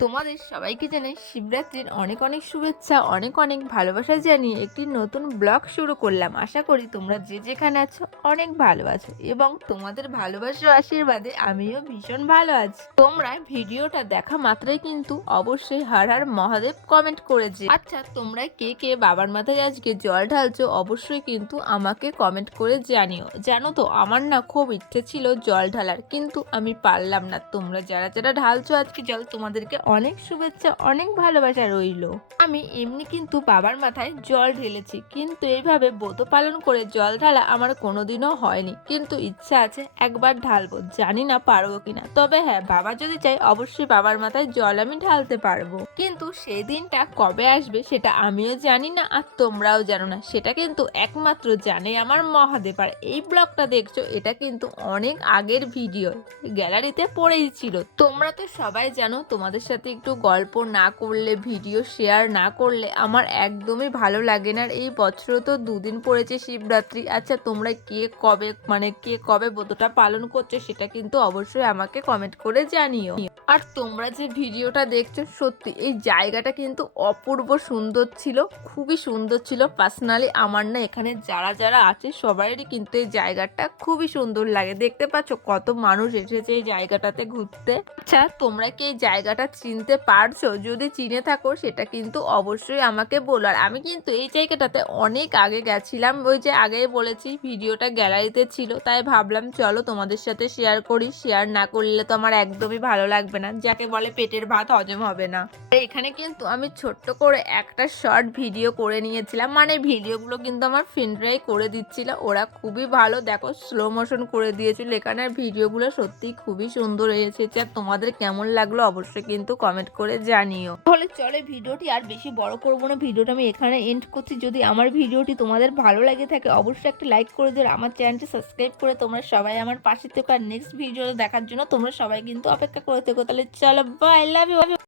তোমাদের সবাইকে জানাই শিবরাত্রির অনেক অনেক শুভেচ্ছা, অনেক অনেক ভালোবাসা জানিয়ে একটি নতুন ব্লগ শুরু করলাম। আশা করি তোমরা যে যেখানে আছো অনেক ভালো আছো এবং তোমাদের ভালোবাসা আশীর্বাদে আমিও ভীষণ ভালো আছি। তোমরা ভিডিওটা দেখা মাত্রই কিন্তু অবশ্যই হার হার মহাদেব কমেন্ট করেছে। আচ্ছা তোমরা কে কে বাবার মাথায় আজকে জল ঢালছো অবশ্যই কিন্তু আমাকে কমেন্ট করে জানিও। জানো তো, আমার না খুব ইচ্ছে ছিল জল ঢালার, কিন্তু আমি পারলাম না। তোমরা যারা যারা ঢালছো আজকে জল তোমাদেরকে অনেক শুভেচ্ছা, অনেক ভালোবাসা রইল। আমি এমনি কিন্তু বাবার মাথায় জল ঢেলেছি, কিন্তু এইভাবে ব্রত পালন করে জল ঢালা আমার কোনোদিনও হয়নি। কিন্তু ইচ্ছা আছে একবার ঢালবো, জানি না পারব কিনা। তবে হ্যাঁ বাবা যদি চাই অবশ্যই বাবার মাথায় জল আমি ঢালতে পারব। কিন্তু সেই দিনটা কবে আসবে সেটা আমিও জানি না আর তোমরাও জানো না। সেটা কিন্তু একমাত্র জানে আমার মহাদেব। আর এই ব্লগটা দেখছ, এটা কিন্তু অনেক আগের ভিডিও, গ্যালারিতে পড়েই ছিল। তোমরা তো সবাই জানো, তোমাদের সাথে একটু গল্প না করলে, ভিডিও শেয়ার না করলে আমার একদমই ভালো লাগে না। আর এই বছর তো দুদিন পড়েছে শিবরাত্রি। আচ্ছা তোমরা কে কবে মানে কে কবে ব্রতটা পালন করছ সেটা কিন্তু অবশ্যই আমাকে কমেন্ট করে জানিও। আর তোমরা যে ভিডিওটা দেখছ, সত্যি এই জায়গাটা কিন্তু অপূর্ব সুন্দর ছিল, খুবই সুন্দর ছিল। পার্সোনালি আমার না এখানে যারা যারা আছে সবারই কিন্তু এই জায়গাটা খুবই সুন্দর লাগে। দেখতে পাচ্ছ কত মানুষ এসেছে এই জায়গাটাতে ঘুরতে। আচ্ছা তোমরা কি এই জায়গাটা চিনতে পারছ? যদি চিনে থাকো, সেটা কিন্তু অবশ্যই আমাকে বলো। আর আমি কিন্তু এই জায়গাটাতে অনেক আগে গেছিলাম, ওই যে আগেই বলেছি, ভিডিওটা গ্যালারিতে ছিল, তাই ভাবলাম, চলো তোমাদের সাথে শেয়ার করি। শেয়ার না করলে তো আমার একদমই ভালো লাগবে না, যাকে বলে পেটের ভাত হজম হবে না। এখানে কিন্তু আমি ছোট্ট করে একটা শর্ট ভিডিও করে নিয়েছিলাম মানে ভিডিওগুলো কিন্তু আমার ফ্রেন্ডরাই করে দিচ্ছিল। ওরা খুবই ভালো, দেখো স্লো মোশন করে দিয়েছিল। এখানের ভিডিওগুলো সত্যিই খুবই সুন্দর এসেছে। আর তোমাদের কেমন লাগল অবশ্যই কিন্তু কমেন্ট করে জানিও। তাহলে চলে ভিডিওটি আর বেশি বড় করব না। ভিডিওটা আমি এখানে এন্ড করছি। যদি আমার ভিডিওটি তোমাদের ভালো লাগে থাকে, অবশ্যই একটা লাইক করে দিও। আমার চ্যানেলটি সাবস্ক্রাইব করে তোমরা সবাই আমার পাশে থেকো। আর নেক্সট ভিডিও দেখার জন্য তোমরা সবাই কিন্তু অপেক্ষা করে থেকো। তাহলে চলো বাই লাভ ইউ